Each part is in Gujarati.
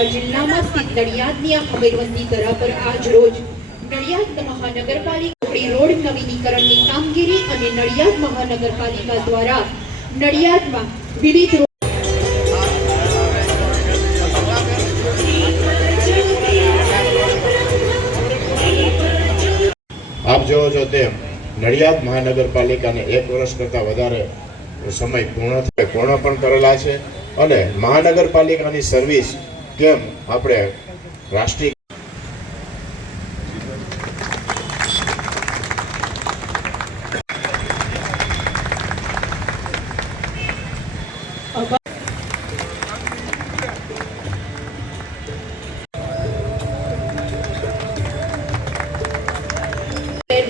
વડોદરા જિલ્લામાં સ્થિત નડિયાદની આ હમીરવંતી તરા પર આજ રોજ નડિયાદ મહાનગરપાલિકા રોડ નવીનીકરણની કામગીરી અને નડિયાદ મહાનગરપાલિકા દ્વારા નડિયાદમાં વિવિધ આપ જોવો છો તેમ નડિયાદ મહાનગરપાલિકાને 1 વર્ષ કરતાં વધારે સમય પૂર્ણ પણ કરેલા છે અને મહાનગરપાલિકાની સર્વિસ કેમ આપણે રાષ્ટ્રીય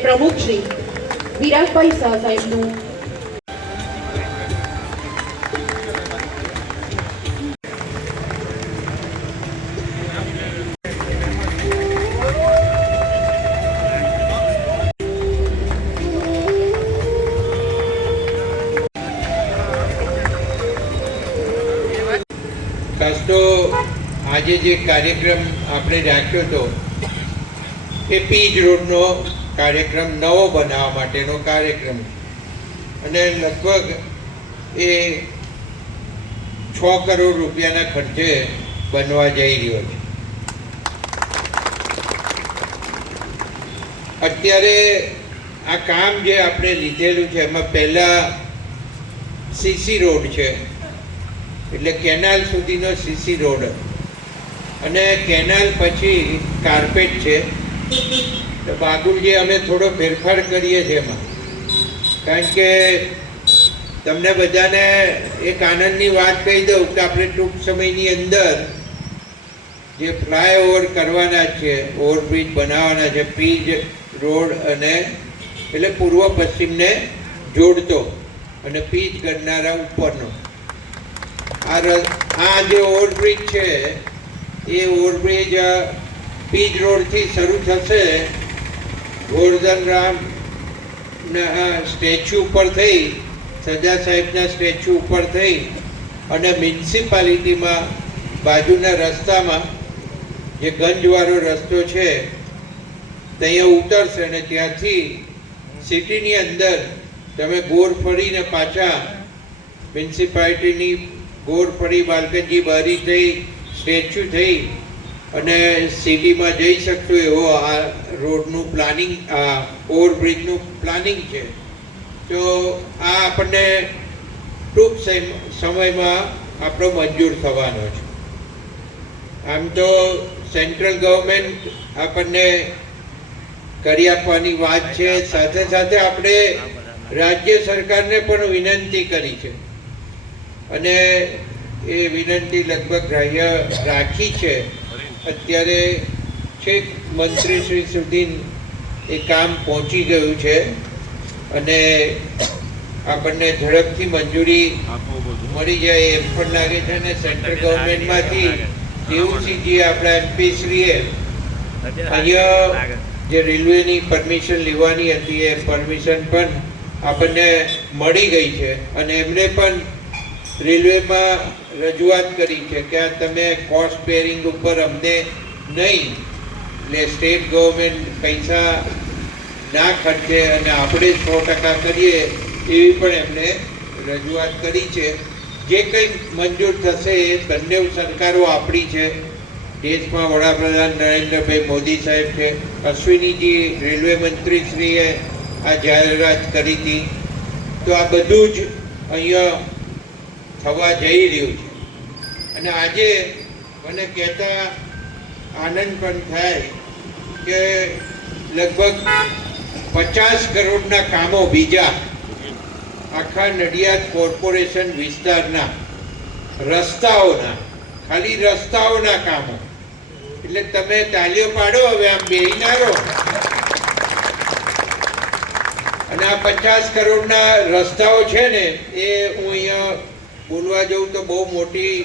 प्रमुख श्री विराजभाई शाह साहेबનું ખાસ તો આજે જે કાર્યક્રમ આપણે રાખ્યો હતો એ પીજ રોડનો કાર્યક્રમ નવો બનાવવા માટેનો કાર્યક્રમ અને લગભગ એ 6 કરોડ રૂપિયાના ખર્ચે બનવા જઈ રહ્યો છે. અત્યારે આ કામ જે આપણે લીધેલું છે એમાં પહેલા સીસી રોડ છે, એટલે કેનાલ સુધીનો સીસી રોડ અને કેનાલ પછી કાર્પેટ છે. તો બાગુલજી અમે થોડો ફેરફાર કરીએ છીએ એમાં, કારણ કે તમને બધાને એક આનંદની વાત કહી દઉં કે આપણે ટૂંક સમયની અંદર જે ફ્લાયઓવર કરવાના છે, ઓવરબ્રિજ બનાવવાના છે, પીજ રોડ અને એટલે પૂર્વ પશ્ચિમને જોડતો અને પીજ કરનારા ઉપરનો આ જે ઓવરબ્રિજ છે એ ઓવરબ્રિજ પીજ રોડથી શરૂ થશે, ગોરધનરામના સ્ટેચ્યુ ઉપર થઈ, સજા સાહેબના સ્ટેચ્યુ ઉપર થઈ અને મ્યુનિસિપાલિટીમાં બાજુના રસ્તામાં જે ગંજવાળો રસ્તો છે ત્યાં ઉતરશે અને ત્યાંથી સિટીની અંદર તમે ગોળ ફરીને પાછા મ્યુનિસિપાલિટીની ગોળ ફરી બાલકનજી બારી થઈ, સ્ટેચ્યુ થઈ અને સિટીમાં જઈ શકશો એવો આ રોડનું પ્લાનિંગ, આ ઓવરબ્રિજનું પ્લાનિંગ છે. તો આ આપણને ટૂંક સમયમાં આપણો મંજૂર થવાનો છે. આમ તો સેન્ટ્રલ ગવર્મેન્ટ આપણને કરી આપવાની વાત છે, સાથે સાથે આપણે રાજ્ય સરકારને પણ વિનંતી કરી છે અને એ વિનંતી લગભગ ગ્રાહ્ય રાખી છે. અત્યારે છેક મંત્રીશ્રી સુધી એ કામ પહોંચી ગયું છે અને આપણને ઝડપથી મંજૂરી મળી જાય એમ પણ લાગે છે. અને સેન્ટ્રલ ગવર્મેન્ટમાંથી દેવુસિંહજી આપણા એમપી શ્રીએ અહીંયા જે રેલવેની પરમિશન લેવાની હતી એ પરમિશન પણ આપણને મળી ગઈ છે અને એમણે પણ રેલવેમાં રજૂઆત કરી છે કે આ તમે કોસ્ટ બેરિંગ ઉપર અમને નહીં, એટલે સ્ટેટ ગવર્મેન્ટ પૈસા ના ખર્ચે અને આપણે 100% કરીએ એવી પણ એમણે રજૂઆત કરી છે. જે કંઈ મંજૂર થશે એ બંને સરકારો આપણી છે. દેશમાં વડાપ્રધાન નરેન્દ્રભાઈ મોદી સાહેબ છે, અશ્વિનીજી રેલવે મંત્રીશ્રીએ આ જાહેરાત કરી હતી. તો આ બધું જ અહીંયા થવા જઈ રહ્યું છે અને આજે મને કહેતા આનંદ પણ થાય કે લગભગ 50 કરોડના કામો બીજા આખા નડિયાદ કોર્પોરેશન વિસ્તારના રસ્તાઓના, ખાલી રસ્તાઓના કામો, એટલે તમે તાલીઓ પાડો હવે આમ બેહી રહો. અને આ 50 કરોડના રસ્તાઓ છે ને એ હું અહીંયા બોલવા જવું તો બહુ મોટી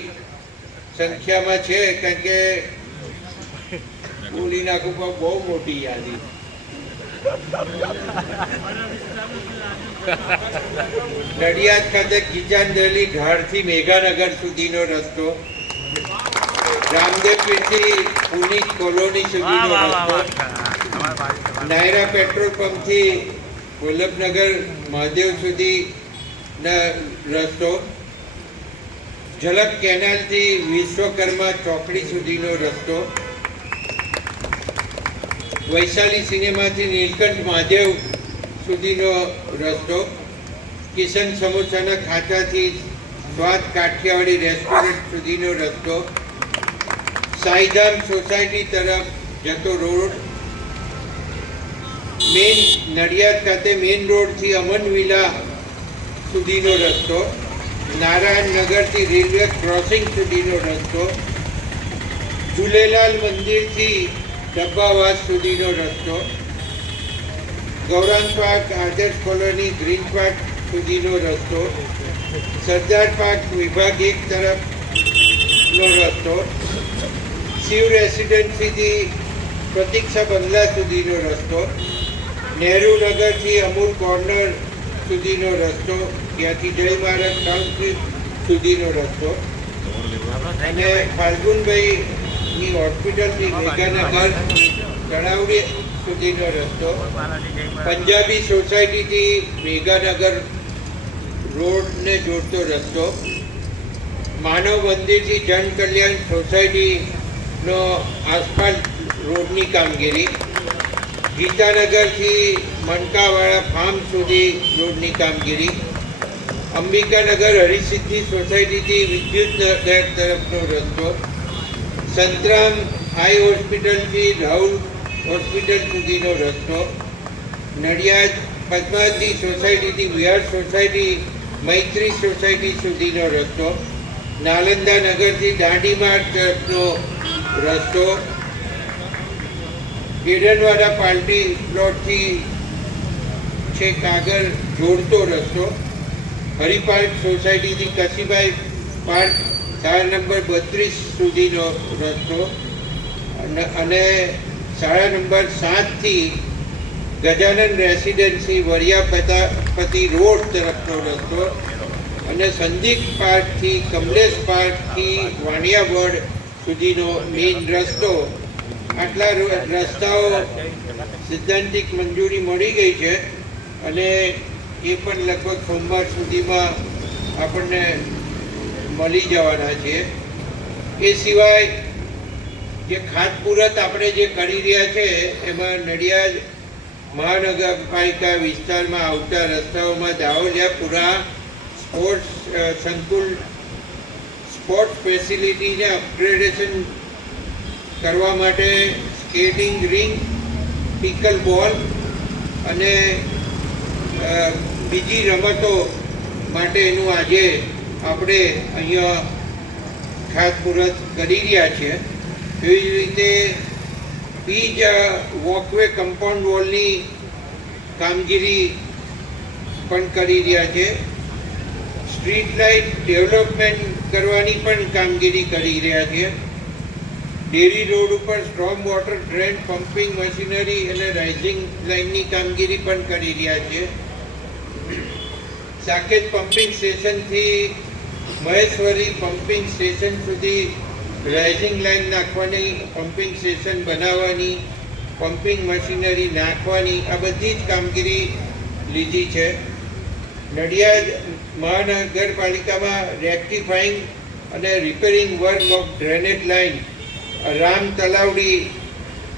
સંખ્યામાં છે, કારણ કે બોલી નાખું પણ બહુ મોટી યાદી. નડિયાદ ખાતે કિચાન દલી ઢાળથી મેઘાનગર સુધીનો રસ્તો, રામદેવપીરથી પુનિત કોલોની સુધીનો રસ્તો, નાયરા પેટ્રોલ પંપથી વલ્લભનગર મહાદેવ સુધીના રસ્તો, ઝલક કેનાલથી વિશ્વકર્મા ચોકડી સુધીનો રસ્તો, વૈશાલી સિનેમાથી નીલકંઠ મહાદેવ સુધીનો રસ્તો, કિશન સમોસાના ખાંચાથી સ્વાદ કાઠિયાવાડી રેસ્ટોરન્ટ સુધીનો રસ્તો, સાઈધામ સોસાયટી તરફ જતો રોડ, મેઇન નડિયાદ ખાતે મેઇન રોડથી અમન વિલા સુધીનો રસ્તો, નારાયણનગરથી રેલવે ક્રોસિંગ સુધીનો રસ્તો, ઝૂલેલાલ મંદિરથી ડબ્બાવાસ સુધીનો રસ્તો, ગૌરાંગ પાર્ક આદર્શ કોલોની ગ્રીન પાર્ક સુધીનો રસ્તો, સરદાર પાર્ક વિભાગ 1 તરફનો રસ્તો, શિવ રેસિડેન્સીથી પ્રતીક્ષા બંગલા સુધીનો રસ્તો, નહેરુ નગરથી અમૂલ કોર્નર સુધીનો રસ્તો, ત્યાંથી જય મહારાજ ટાઉનશીપ સુધીનો રસ્તો, અને ફાલ્ગુનભાઈની હોસ્પિટલથી મેઘાનગર તળાવડી સુધીનો રસ્તો, પંજાબી સોસાયટીથી મેઘાનગર રોડને જોડતો રસ્તો, માનવ મંદિરથી જન કલ્યાણ સોસાયટીનો આસપાસ રોડની કામગીરી, ગીતાનગરથી મનકાવાળા ફાર્મ સુધી રોડની કામગીરી, અંબિકાનગર હરિસિદ્ધિ સોસાયટીથી વિદ્યુતનગર તરફનો રસ્તો, સંતરામ આઈ હોસ્પિટલથી રાહુલ હોસ્પિટલ સુધીનો રસ્તો, નડિયાદ પદ્માવતી સોસાયટીથી વિહાર સોસાયટી મૈત્રી સોસાયટી સુધીનો રસ્તો, નાલંદા નગરથી દાંડી માર્ગ તરફનો રસ્તો, ઈડનવાડા પાર્ટી પ્લોટથી છેક આગળ જોડતો રસ્તો, હરિપાર્ક સોસાયટીથી કશીભાઈ પાર્ક શાળા નંબર 32 સુધીનો રસ્તો, અને શાળા નંબર 7થી ગજાનન રેસિડેન્સી વરિયાપતિ રોડ તરફનો રસ્તો, અને સંદીપ પાર્કથી કમલેશ પાર્કથી વાણિયાવડ સુધીનો મેઇન રસ્તો. આટલા રસ્તાઓ સિદ્ધાંતિક મંજૂરી મળી ગઈ છે અને એ પણ લગભગ સોમવાર સુધીમાં આપણને મળી જવાના છે. એ સિવાય જે ખાતમુહૂર્ત આપણે જે કરી રહ્યા છે એમાં નડિયાદ મહાનગરપાલિકા વિસ્તારમાં આવતા રસ્તાઓમાં દાહોલિયાપુરા સ્પોર્ટ્સ સંકુલ સ્પોર્ટ્સ ફેસિલિટીને અપગ્રેડેશન કરવા માટે સ્કેટિંગ રિંગ, પિકલ બોલ અને બીજી રમતો માટેનું આજે આપણે અહીંયા ખાતમુહૂર્ત કરી રહ્યા છીએ. એવી જ રીતે બીજ વોકવે કમ્પાઉન્ડ વોલની કામગીરી પણ કરી રહ્યા છે. સ્ટ્રીટ લાઇટ ડેવલપમેન્ટ કરવાની પણ કામગીરી કરી રહ્યા છે. ડેરી રોડ ઉપર storm water drain pumping machinery અને રાઇઝિંગ લાઇનની કામગીરી પણ કરી રહ્યા છે. સાકેત પમ્પિંગ સ્ટેશનથી મહેશ્વરી પમ્પિંગ સ્ટેશન સુધી રાઇઝિંગ લાઇન નાખવાની, પમ્પિંગ સ્ટેશન બનાવવાની, પમ્પિંગ મશીનરી નાખવાની, આ બધી જ કામગીરી લીધી છે. નડિયાદ મહાનગરપાલિકામાં રેક્ટિફાઈંગ અને repairing work of drainage line Ram Talavadi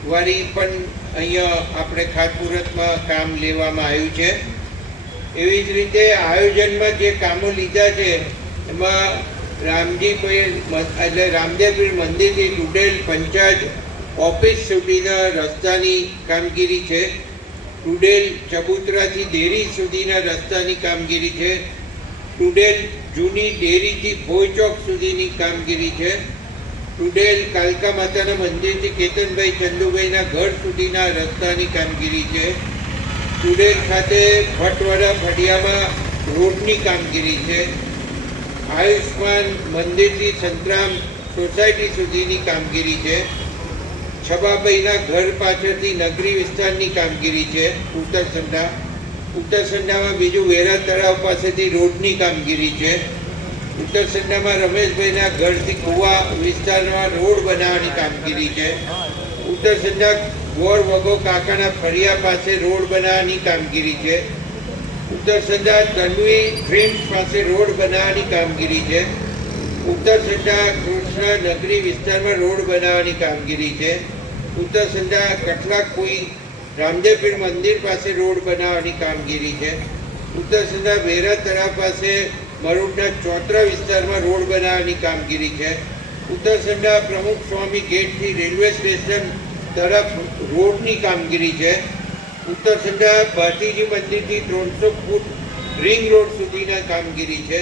વાળી પણ અહીંયા આપણે ખાતમુહૂર્તમાં કામ લેવામાં આવ્યું છે. એવી જ રીતે આયોજનમાં જે કામો લીધા છે એમાં રામદેવપીર મંદિરથી ટુડેલ પંચાયત ઓફિસ સુધીના રસ્તાની કામગીરી છે. ટુડેલ ચબુતરાથી ડેરી સુધીના રસ્તાની કામગીરી છે. ટુડેલ જૂની ડેરીથી ભોઈ ચોક સુધીની કામગીરી છે. ટુડેલ કાલકા માતાના મંદિરથી કેતનભાઈ ચંદુભાઈના ઘર સુધીના રસ્તાની કામગીરી છે. ટુડેલ ખાતે ભટવાડા ફળિયામાં રોડની કામગીરી છે. આયુષ્માન મંદિરથી સંતરામ સોસાયટી સુધીની કામગીરી છે. છબાભાઈના ઘર પાછળથી નગરી વિસ્તારની કામગીરી છે. ઉત્તરસંડામાં બીજું વેરા તળાવ પાસેથી રોડની કામગીરી છે. ઉત્તર સંડામાં રમેશભાઈના ઘરથી કુવા વિસ્તારમાં રોડ બનાવવાની કામગીરી છે. ઉત્તર સંડા ગોર વગો કાકાના ફળિયા પાસે રોડ બનાવવાની કામગીરી છે. ઉત્તર સંડા તન્વી ડ્રીમ્સ પાસે રોડ બનાવવાની કામગીરી છે. ઉત્તર સંડા કૃષ્ણ નગરી વિસ્તારમાં રોડ બનાવવાની કામગીરી છે. ઉત્તર સંડા કટલા કોઈ રામદેવપીર મંદિર પાસે રોડ બનાવવાની કામગીરી છે. ઉત્તર સંડા વેરા તળાવ પાસે મરૂડના ચોતરા વિસ્તારમાં રોડ બનાવવાની કામગીરી છે. ઉત્તર સંડા પ્રમુખ સ્વામી ગેટથી રેલવે સ્ટેશન તરફ રોડની કામગીરી છે. ઉત્તર સંડા ભાતીજી મંદિરથી 300 ફૂટ રિંગ રોડ સુધીના કામગીરી છે.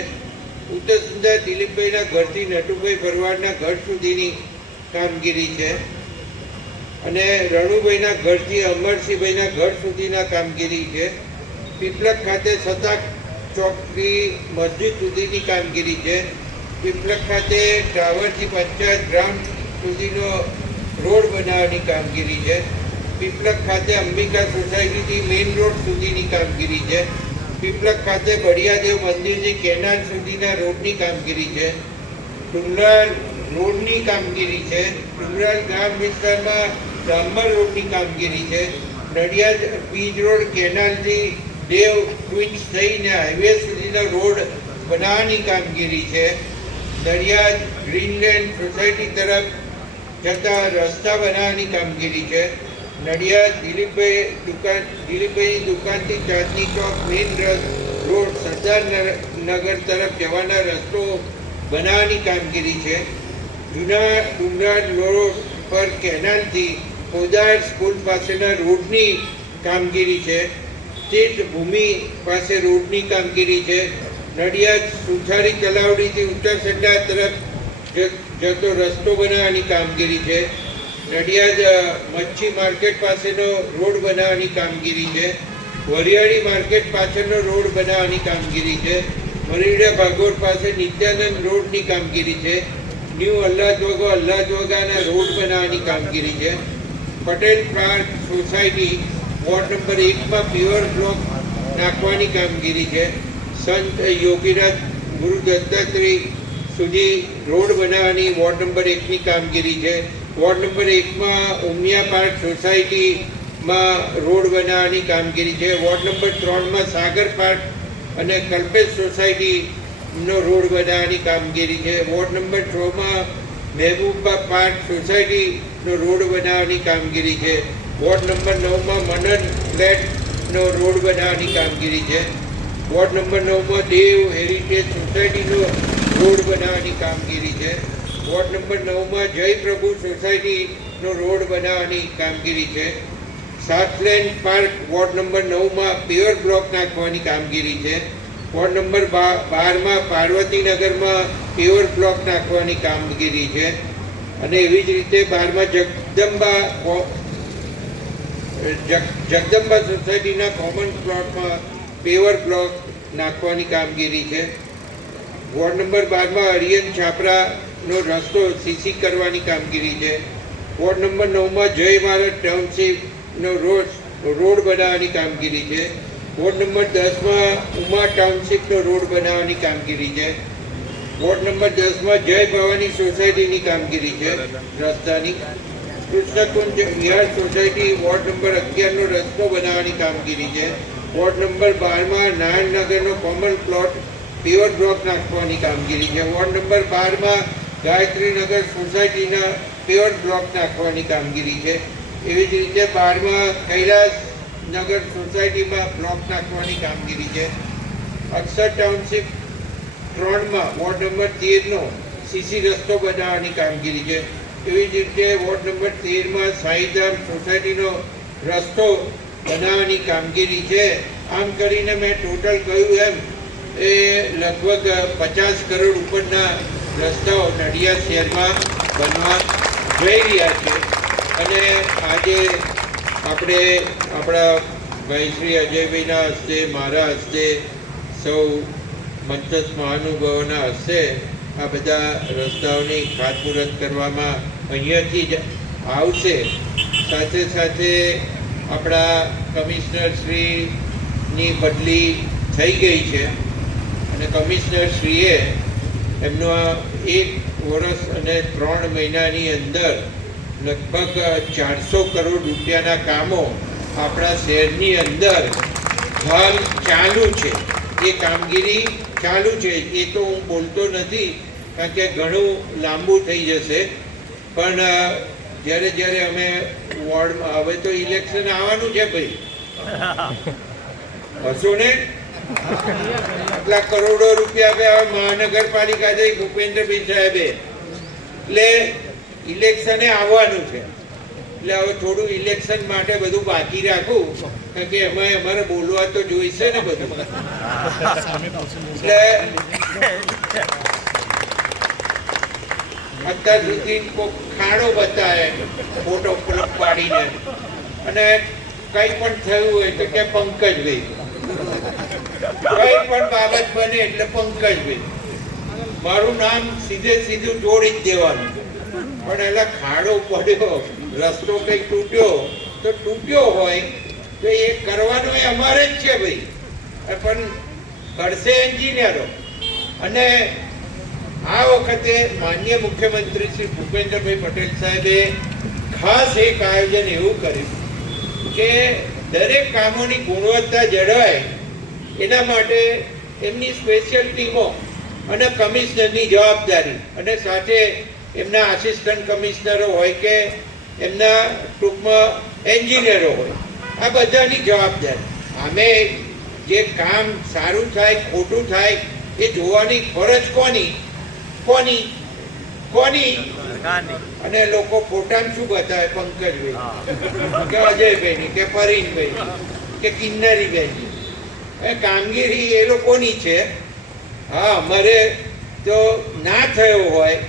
ઉત્તર સંડા દિલીપભાઈના ઘરથી નટુભાઈ ભરવાડના ઘર સુધીની કામગીરી છે. અને રણુભાઈના ઘરથી અમરસિંહભાઈના ઘર સુધીના કામગીરી છે. પીપલક ખાતે સતાક ચોકથી મસ્જિદ સુધીની કામગીરી છે. પીપલક ખાતે ટાવરથી પંચાયત ગ્રાઉન્ડ સુધીનો રોડ બનાવવાની કામગીરી છે. પીપલક ખાતે અંબિકા સોસાયટીથી મેઇન રોડ સુધીની કામગીરી છે. પીપલક ખાતે બળિયાદેવ મંદિરથી કેનાલ સુધીના રોડની કામગીરી છે. ડુંગરાળ રોડની કામગીરી છે. ડુંગરાળ ગામ વિસ્તારમાં ડામર રોડની કામગીરી છે. નડિયાદ બીજ રોડ કેનાલથી દેવ ટ્વિન્સ થઈને હાઈવે સુધીનો રોડ બનાવવાની કામગીરી છે. નડિયાદ ગ્રીનલેન્ડ સોસાયટી તરફ જતા રસ્તા બનાવવાની કામગીરી છે. નડિયાદ દિલીપભાઈની દુકાનથી ચાંદની ચોક મેઇન રોડ સરદાર નગર તરફ જવાના રસ્તો બનાવવાની કામગીરી છે. જૂના ડુંગરાળ રોડ પર કેનાલથી પોદાર સ્કૂલ પાસેના રોડની કામગીરી છે. તીર્થભૂમિ પાસે રોડની કામગીરી છે. નડિયાદ સુથારી તલાવડીથી ઉત્તર સંડા તરફ જતો રસ્તો બનાવવાની કામગીરી છે. નડિયાદ મચ્છી માર્કેટ પાસેનો રોડ બનાવવાની કામગીરી છે. વરિયાળી માર્કેટ પાછળનો રોડ બનાવવાની કામગીરી છે. મરીડા ભાગોળ પાસે નિત્યાનંદ રોડની કામગીરી છે. ન્યૂ અલ્લાદવગાના રોડ બનાવવાની કામગીરી છે. Patel park society ward number 1માં પ્યોર બ્લોક નાખવાની કામગીરી છે. સંત યોગીરાજ ગુરુ દત્તાત્રેય સુધી રોડ બનાવવાની વોર્ડ નંબર 1ની કામગીરી છે. વોર્ડ નંબર 1માં ઉમિયા પાર્ક સોસાયટીમાં રોડ બનાવવાની કામગીરી છે. વોર્ડ નંબર 3માં સાગર પાર્ક અને કલ્પેશ સોસાયટીનો રોડ બનાવવાની કામગીરી છે. વોર્ડ નંબર 6માં મહેબૂબા પાર્ક સોસાયટીનો રોડ બનાવવાની કામગીરી છે. વોર્ડ નંબર 9માં મનન ફ્લેટનો રોડ બનાવવાની કામગીરી છે. વોર્ડ નંબર 9માં દેવ હેરિટેજ સોસાયટીનો રોડ બનાવવાની કામગીરી છે. વોર્ડ નંબર 9માં જય પ્રભુ સોસાયટીનો રોડ બનાવવાની કામગીરી છે. સાતલેન્ડ પાર્ક વોર્ડ નંબર 9માં પ્યોર બ્લોક નાખવાની કામગીરી છે. વોર્ડ નંબર 12માં પાર્વતીનગરમાં પ્યોર બ્લોક નાખવાની કામગીરી છે. અને એવી જ રીતે 12માં જગદંબા સોસાયટીના કોમન પ્લોટમાં પેવર બ્લોક નાખવાની કામગીરી છે. વોર્ડ નંબર 12માં અરિયન છાપરાનો રસ્તો સીસી કરવાની કામગીરી છે. વોર્ડ નંબર 9માં જય ભારત ટાઉનશીપનો રોડ બનાવવાની કામગીરી છે. વોર્ડ નંબર 10માં ઉમા ટાઉનશીપનો રોડ બનાવવાની કામગીરી છે. વોર્ડ નંબર 10માં જય ભવાની સોસાયટીની કામગીરી છે રસ્તાની. Krishnakunj Vihar society ward number 11નો રસ્તો બનાવવાની કામગીરી છે. વોર્ડ નંબર 12માં નારાયણનગરનો કોમન પ્લોટ પ્યોર બ્લોક નાખવાની કામગીરી છે. વોર્ડ નંબર 12માં ગાયત્રીનગર સોસાયટીના પ્યોર બ્લોક નાખવાની કામગીરી છે. એવી જ રીતે 12માં કૈલાસનગર સોસાયટીમાં બ્લોક નાખવાની કામગીરી છે. અક્ષર ટાઉનશીપ 3માં વોર્ડ નંબર 13નો સીસી રસ્તો બનાવવાની કામગીરી છે. એવી જ રીતે વોર્ડ નંબર 13માં સાઈધામ સોસાયટીનો રસ્તો બનાવવાની કામગીરી છે. આમ કરીને મેં ટોટલ કહ્યું એમ એ લગભગ 50 કરોડ ઉપરના રસ્તાઓ નડિયાદ શહેરમાં બનવા જઈ રહ્યા છે. અને આજે આપણે આપણા ભાઈ શ્રી અજયભાઈના હસ્તે, મારા હસ્તે, સૌ મંચસ્થ મહાનુભાવોના હસ્તે આ બધા રસ્તાઓની ખાતમુહૂર્ત કરવામાં અહીંયાથી જ આવશે. સાથે સાથે આપણા કમિશનર શ્રીની બદલી થઈ ગઈ છે અને કમિશનર શ્રીએ એમનો આ 1 વર્ષ અને 3 મહિનાની અંદર લગભગ 400 કરોડ રૂપિયાના કામો આપણા શહેરની અંદર હાલ ચાલુ છે. એ કામગીરી ચાલુ છે. એ તો હું બોલતો નથી કારણ કે ઘણું લાંબુ થઈ જશે. પણ જ્યારે જ્યારે અમે વોર્ડમાં, હવે તો ઇલેક્શન આવવાનું છે ભાઈ, હશો ને? આટલા કરોડો રૂપિયા મહાનગરપાલિકા જઈ ભૂપેન્દ્રભાઈ સાહેબે, એટલે ઇલેક્શને આવવાનું છે. એટલે હવે થોડું ઇલેક્શન માટે બધું બાકી રાખું કારણ કે એમાં અમારે બોલવા તો જોઈશે ને બધું. એટલે અત્યાર સુધી ખાડો બતાવે ફોટો પાડીને, અને કઈ પણ થયું હોય તો કે પંકજભાઈ, કઈ પણ બાબત બને એટલે પંકજભાઈ, મારું નામ સીધું જોડી જ દેવાનું. પણ એટલે ખાડો પડ્યો, રસ્તો કઈ તૂટ્યો તો તૂટ્યો હોય તો એ કરવાનું એ અમારે જ છે ભાઈ, પણ કરશે એન્જિનિયરો. અને આ વખતે માનનીય મુખ્યમંત્રી શ્રી ભૂપેન્દ્રભાઈ પટેલ સાહેબે ખાસ એક આયોજન એવું કર્યું કે દરેક કામોની ગુણવત્તા જળવાય એના માટે એમની સ્પેશિયલ ટીમો અને કમિશનરની જવાબદારી, અને સાથે એમના આસિસ્ટન્ટ કમિશનરો હોય કે એમના ટૂંકમાં એન્જિનિયરો હોય, આ બધાની જવાબદારી. આમે જે કામ સારું થાય ખોટું થાય એ જોવાની ફરજ કોની? અને લોકો ફોટામાં શું બતાવે? પંકજભાઈ કે અજયભાઈ કે પરીનભાઈ કે કિન્નરીભાઈ. કામગીરી એ લોકોની છે. હા, અમારે તો ના થયો હોય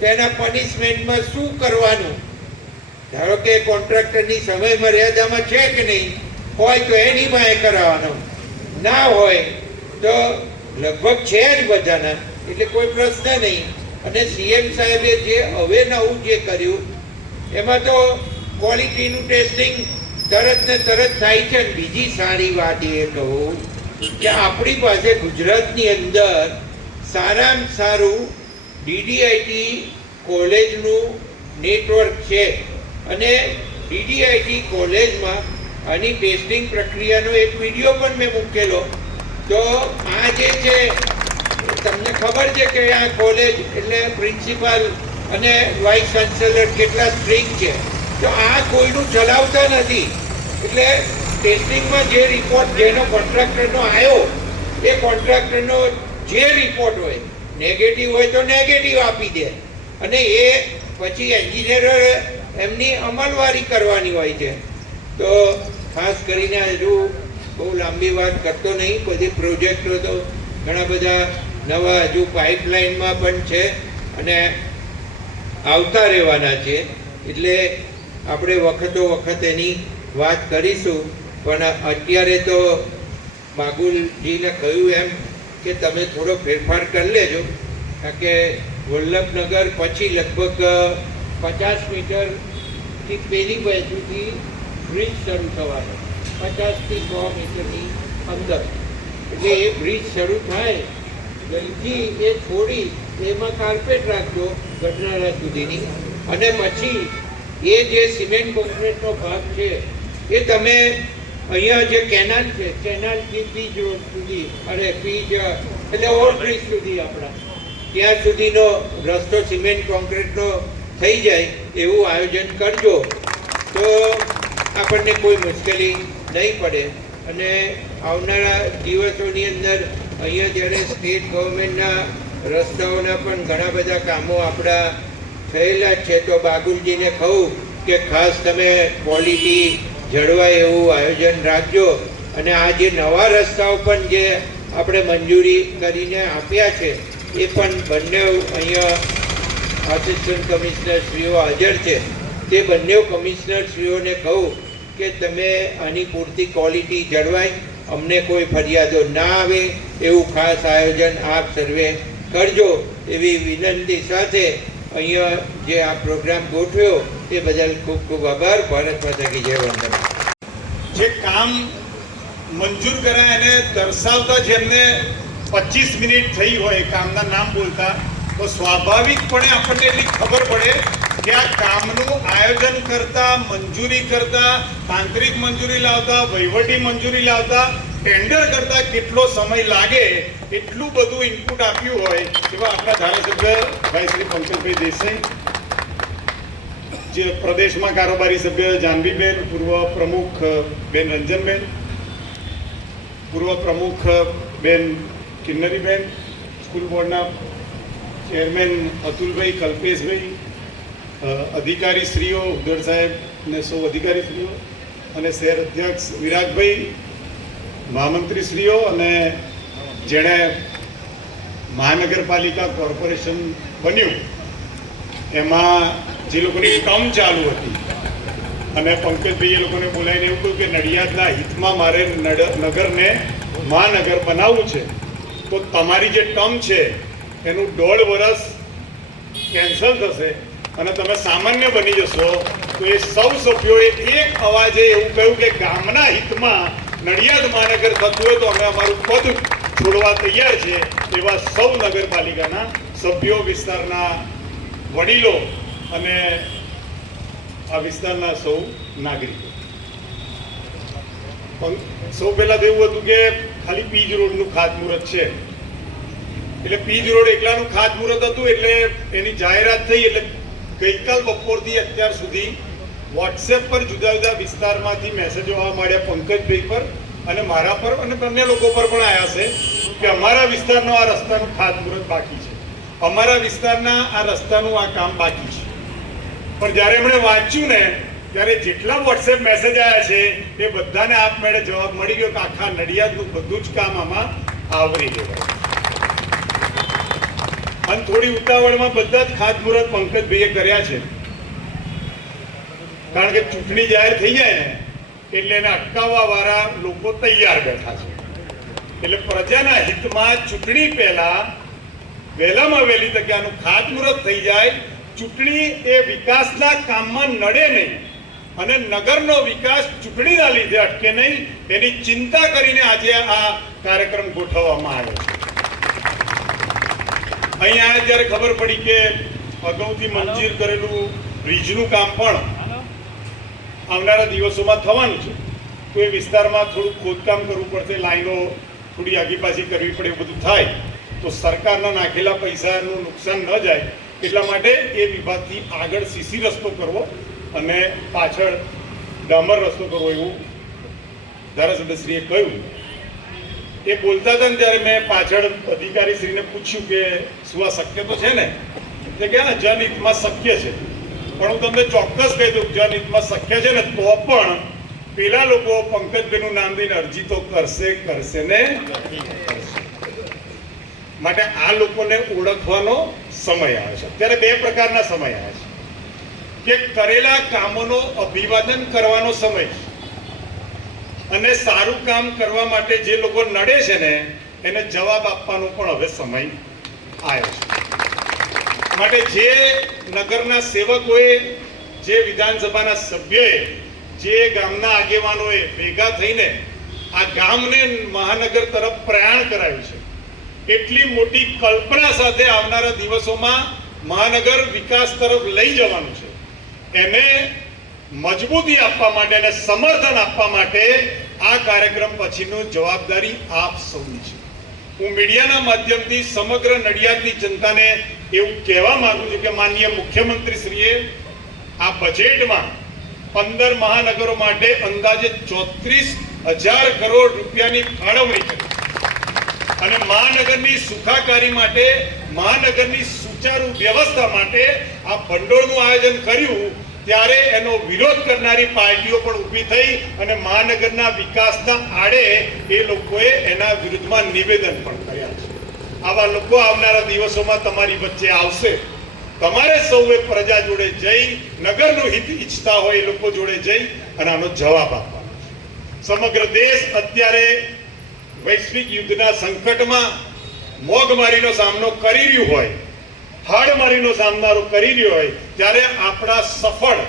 તો એના પનિશમેન્ટમાં શું કરવાનું? ધારો કે કોન્ટ્રાક્ટરની સમય મર્યાદામાં છે કે નહીં હોય તો એની પાસે કરાવવાનો, ના હોય તો લગભગ છે જ બધાના, એટલે કોઈ પ્રશ્ન નહીં. અને સીએમ સાહેબે જે હવે નવું જે કર્યું એમાં તો ક્વોલિટીનું ટેસ્ટિંગ તરત ને તરત થાય છે. બીજી સારી વાત એ કહું કે આપણી પાસે ગુજરાતની અંદર સારામાં સારું ડીડીઆઈટી કોલેજનું નેટવર્ક છે, અને ડીડીઆઈટી કોલેજમાં આની ટેસ્ટિંગ પ્રક્રિયાનો એક વિડીયો પણ મેં મૂકેલો. તો આ જે છે તમને ખબર છે કે આ કોલેજ એટલે પ્રિન્સિપાલ અને વાઇસ ચાન્સેલર કેટલા સ્ટ્રિક્ટ છે. તો આ કોઈનું ચલાવતા નથી. એટલે ટેસ્ટિંગમાં જે રિપોર્ટ જેનો કોન્ટ્રાક્ટરનો આવ્યો એ કોન્ટ્રાક્ટરનો જે રિપોર્ટ હોય નેગેટિવ હોય તો નેગેટિવ આપી દે, અને એ પછી એન્જિનિયરો એમની અમલવારી કરવાની હોય છે. તો ખાસ કરીને હજુ બહુ લાંબી વાત કરતો નહીં, બધી પ્રોજેક્ટો તો ઘણા બધા નવા હજુ પાઇપલાઇનમાં પણ છે અને આવતા રહેવાના છે. એટલે આપણે વખતો વખત એની વાત કરીશું. પણ અત્યારે તો બાગુલજીને કહ્યું એમ કે તમે થોડો ફેરફાર કરી લેજો, કારણ કે વલ્લભનગર પછી લગભગ 50 મીટરથી પેલી બાજુથી બ્રિજ શરૂ થવાનો, 50થી 100 મીટરની અંદર. એટલે એ બ્રિજ શરૂ થાય જલ્દી એ છોડી એમાં કાર્પેટ રાખજો ગઢનાળા સુધીની, અને પછી એ જે સિમેન્ટ કોન્ક્રીટનો ભાગ છે એ તમે અહીંયા જે કેનાલ છે કેનાલથી પીચ રોડ સુધી, અરે પીચ એટલે ઓવરબ્રિજ સુધી આપણા ત્યાં સુધીનો રસ્તો સિમેન્ટ કોન્ક્રીટનો થઈ જાય એવું આયોજન કરજો તો આપણને કોઈ મુશ્કેલી નહીં પડે. અને આવનારા દિવસોની અંદર અહીંયા જ્યારે સ્ટેટ ગવર્મેન્ટના રસ્તાઓના પણ ઘણા બધા કામો આપણા થયેલા જ છે, તો બાગુલજીને કહું કે ખાસ તમે ક્વોલિટી જળવાય એવું આયોજન રાખજો. અને આ જે નવા રસ્તાઓ પણ જે આપણે મંજૂરી કરીને આપ્યા છે એ પણ બંને અહીંયા આસિસ્ટન્ટ કમિશનરશ્રીઓ હાજર છે, તે બંને કમિશનરશ્રીઓને કહું કે તમે આની પૂરતી ક્વોલિટી જળવાય, અમને કોઈ ફરિયાદો ના આવે એવું ખાસ આયોજન આપ સર્વે કરજો એવી વિનંતી સાથે અહીંયા જે આ પ્રોગ્રામ ગોઠવ્યો તે બદલ ખૂબ ખૂબ આભાર. ભારત માતા કી જય. વંદન. જે કામ મંજૂર કરાય એને દર્શાવતા જેમને 25 મિનિટ થઈ હોય કામના નામ બોલતા તો સ્વાભાવિકપણે આપણને એટલી ખબર પડે કે આ કામનું આયોજન કરતા, મંજૂરી કરતા, તાંત્રિક મંજૂરી લાવતા, વહીવટી મંજૂરી લાવતા, ટેન્ડર કરતા કેટલો સમય લાગે, એટલું બધું ઇનપુટ આપ્યું હોય એવા આપણા ધારાસભ્ય ભાઈ શ્રી પંકજભાઈ દેસાઈ, જે પ્રદેશમાં કારોબારી સભ્ય જાનવીબેન, પૂર્વ પ્રમુખ બેન રંજનબેન, પૂર્વ પ્રમુખ બેન કિન્નરીબેન, સ્કૂલ બોર્ડના ચેરમેન અતુલભાઈ, કલ્પેશભાઈ, અધિકારી શ્રીઓ ઉદ્ધર સાહેબ ને સૌ અધિકારી શ્રીઓ અને શહેર અધ્યક્ષ વિરાગભાઈ, મહામંત્રી શ્રીઓ અને જેણે મહાનગરપાલિકા કોર્પોરેશન બન્યું એમાં જે લોકોની ટર્મ ચાલુ હતી અને પંકજભાઈ એ લોકોને બોલાવીને એવું કહ્યું કે નડિયાદના હિતમાં મારે નગરને મહાનગર બનાવવું છે, તો તમારી જે ટર્મ છે એનું 1.5 વર્ષ કેન્સલ થશે અને તમે સામાન્ય બની જશો. તો એ સૌ સભ્યોએ એક અવાજે એવું કહ્યું કે ગામના હિતમાં નડિયાદ મહાનગર થતું હોય તો અમે અમારું પદ છોડવા તૈયાર છે. એવા સૌ નગરપાલિકાના સભ્યો, વિસ્તારના વડીલો અને આ વિસ્તારના સૌ નાગરિકો. સૌ પહેલા તો એવું હતું કે ખાલી પીજ રોડનું ખાતમુહૂર્ત છે, એટલે પીજ રોડ એકલાનું ખાતમુહૂર્ત હતું. એટલે એની જાહેરાત થઈ એટલે ગઈકાલ બપોરથી અત્યાર સુધી વોટ્સએપ પર જુદા જુદા વિસ્તારમાંથી મેસેજો આવવા માંડ્યા પંકજભાઈ પર અને મારા પર અને બંને લોકો પર પણ આવ્યા છે કે અમારા વિસ્તારનો આ રસ્તાનું ખાતમુહૂર્ત બાકી છે, અમારા વિસ્તારના આ રસ્તાનું આ કામ બાકી છે. પણ જ્યારે એમણે વાંચ્યું ને ત્યારે જેટલા વોટ્સએપ મેસેજ આવ્યા છે એ બધાને આપમેળે જવાબ મળી ગયો કે આખા નડિયાદનું બધું જ કામ આમાં આવરી લેવાય. અને થોડી ઉતાવળમાં બધા જ ખાતમુહૂર્ત પંકજભાઈએ કર્યા છે, કારણ કે ચૂંટણી જાહેર થઈ જાય ને એટલે એને અટકાવવા વાળા લોકો તૈયાર બેઠા છે. એટલે પ્રજાના હિતમાં ચૂંટણી પહેલા વહેલામાં વહેલી તકે આનું ખાતમુહૂર્ત થઈ જાય. ચૂંટણી એ વિકાસના કામમાં નડે નહીં અને નગરનો વિકાસ ચૂંટણીના લીધે અટકે નહીં, એની ચિંતા કરીને આજે આ કાર્યક્રમ ગોઠવવામાં આવ્યો છે. અહીં આવ્યા ત્યારે ખબર પડી કે અગાઉથી મંજૂર કરેલું બ્રિજનું કામ પણ આવનારા દિવસોમાં થવાનું છે. તો એ વિસ્તારમાં થોડું ખોદકામ કરવું પડશે, લાઈનો થોડી આગી પાછી કરવી પડે, એવું બધું થાય તો સરકારના નાખેલા પૈસાનું નુકસાન ન જાય એટલા માટે એ વિભાગથી આગળ સીસી રસ્તો કરવો અને પાછળ ડામર રસ્તો કરવો એવું ધારાસભ્યશ્રીએ કહ્યું. એ બોલતા હતા ને ત્યારે મેં પાછળ અધિકારીશ્રીને પૂછ્યું કે શું આ શક્ય તો છે ને? એટલે કે જનહિતમાં શક્ય છે, પણ હું તમને ચોક્કસ કહી દઉં જનહિતમાં શક્ય છે ને તો પણ પેલા લોકો પંકજભાઈનું નામ દઈને અરજી તો કરશે ને. માટે આ લોકોને ઓળખવાનો સમય આવે છે. અત્યારે બે પ્રકારના સમય આવે છે કે કરેલા કામોનો અભિવાદન કરવાનો સમય અને સારું કામ કરવા માટે જે લોકો નડે છે ને એને જવાબ આપવાનો પણ હવે સમય આવ્યો છે. માટે જે નગરના સેવકોએ, જે વિધાનસભાના સભ્યોએ, જે ગામના આગેવાનોએ ભેગા થઈને આ ગામને મહાનગર તરફ પ્રયાણ કરાવ્યું છે, એટલી મોટી કલ્પના સાથે આવનારા દિવસોમાં મહાનગર વિકાસ તરફ લઈ જવાનું છે, એને મજબૂતી આપવા માટે અને સમર્થન આપવા માટે આ કાર્યક્રમ પછીનો જવાબદારી આપ સૌની છે. હું મીડિયાના માધ્યમથી સમગ્ર નડિયાદની જનતાને એવું કહેવા માંગુ છું કે માનનીય મુખ્યમંત્રીશ્રીએ આ બજેટમાં 15 મહાનગરો માટે અંદાજે 34,000 કરોડ રૂપિયાની ફાળવણી કરી અને મહાનગરની સુખાકારી માટે, મહાનગરની સુચારુ વ્યવસ્થા માટે આ ભંડોળનું આયોજન કર્યું. ત્યારે એનો વિરોધ કરનારી પાર્ટીઓ પણ ઊભી થઈ અને મહાનગરના વિકાસના આડે એ લોકોએ એના વિરુદ્ધમાં નિવેદન પણ કર્યા છે. આવા લોકો આવનારા દિવસોમાં તમારી વચ્ચે આવશે. તમારે સૌએ પ્રજા જોડે જઈ, નગરનું હિત ઈચ્છતા હોય એ લોકો જોડે જઈ અને આનો જવાબ આપવાનો છે. સમગ્ર દેશ અત્યારે વૈશ્વિક યુદ્ધના સંકટમાં મોંઘવારીનો સામનો કરી રહ્યું હોય, હાડમારીનો સામનો કરી રહ્યો હોય, ત્યારે આપણા સફળ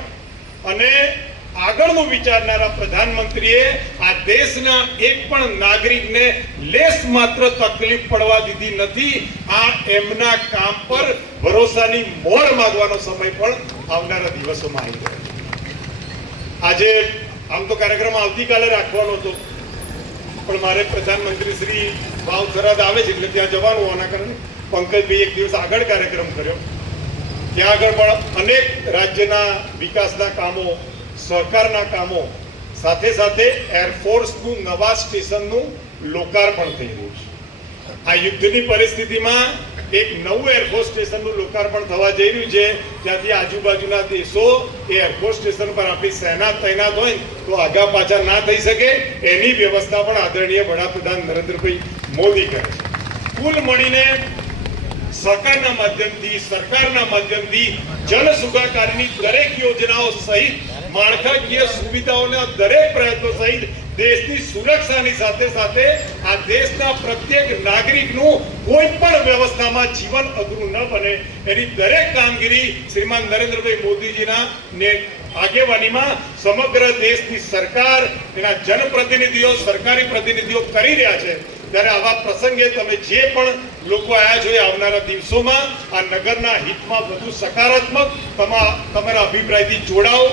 અને આગળનું વિચારનારા પ્રધાનમંત્રીએ આ દેશના એક પણ નાગરિકને લેશ માત્ર તકલીફ પડવા દીધી નથી. આ એમના કામ પર ભરોસાની મોહર માગવાનો સમય પણ આવનારા દિવસોમાં આવી ગયો છે. આજે આમ તો કાર્યક્રમ આવતીકાલે રાખવાનો હતો, પણ મારે પ્રધાનમંત્રી શ્રી વાવ થરાદ આવે છે એટલે ત્યાં જવાનું હોવાના કારણે પંકજભાઈ એક દિવસ આગળ કાર્યક્રમ કર્યો. ત્યાં આગળ પણ અનેક રાજ્યના વિકાસના કામો, સહકારના કામો, સાથે સાથે એરફોર્સનું નવા સ્ટેશનનું લોકાર્પણ થઈ રહ્યું છે. આ યુદ્ધની પરિસ્થિતિમાં એક નવું એરફોર્સ સ્ટેશનનું લોકાર્પણ થવા જઈ રહ્યું છે, જ્યાંથી આજુબાજુના દેશો એ એરફોર્સ સ્ટેશન પર આપણી સેના તૈનાત હોય તો આગા પાછા ના થઈ શકે એની વ્યવસ્થા પણ આદરણીય વડાપ્રધાન નરેન્દ્રભાઈ મોદી કરે છે. કુલ મળીને સરકારના માધ્યમથી જન સુખાકારીની દરેક યોજનાઓ સહિત માળખાકીય સુવિધાઓના દરેક પ્રયત્નો સહિત દેશની સુરક્ષાની સાથે સાથે આ દેશના પ્રત્યેક નાગરિકનું કોઈ પણ વ્યવસ્થામાં જીવન અઘરું ન બને એની દરેક કામગીરી શ્રીમાન નરેન્દ્રભાઈ મોદીજીના આગેવાનીમાં સમગ્ર દેશની સરકાર, એના જનપ્રતિનિધિઓ, સરકારી પ્રતિનિધિઓ કરી રહ્યા છે. ત્યારે આવા પ્રસંગે તમે જે પણ લોકો આવ્યા છો એ આવનારા દિવસોમાં આ નગરના હિતમાં વધુ સકારાત્મક તમારા અભિપ્રાયથી જોડાઓ.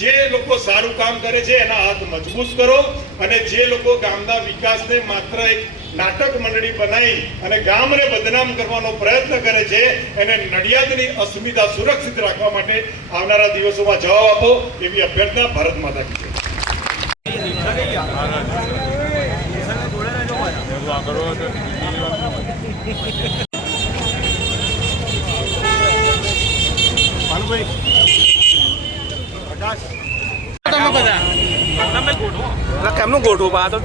જે લોકો સારું કામ કરે છે એના હાથ મજબૂત કરો, અને જે લોકો ગામના વિકાસને માત્ર એક નાટક મંડળી બનાવી અને ગામને બદનામ કરવાનો પ્રયત્ન કરે છે એને નડિયાદની અસ્મિતા સુરક્ષિત રાખવા માટે આવનારા દિવસોમાં જવાબ આપો એવી અભ્યર્થના. ભારત માતા કી જય. કેમનું ગોઠવું આ તો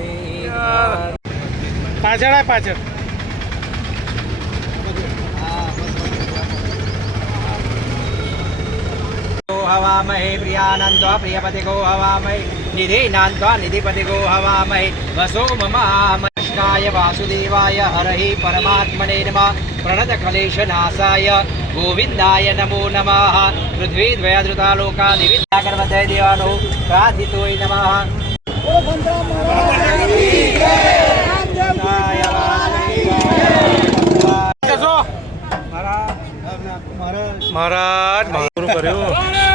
પાછળ हवामहे प्रियानंदो प्रियपतिको हवामहे निधिनान्त्वा निधिपतिको हवामहे वसो ममामष्टाय वासुदेवाय हरहि परमात्मने नमः प्रणतक्लेशनाशाय गोविन्दाय नमो नमः पृथ्वीद्वयधृता लोका दिविद्यागर्भते देवानो प्रार्थितोय नमः મહારાજ કર્યો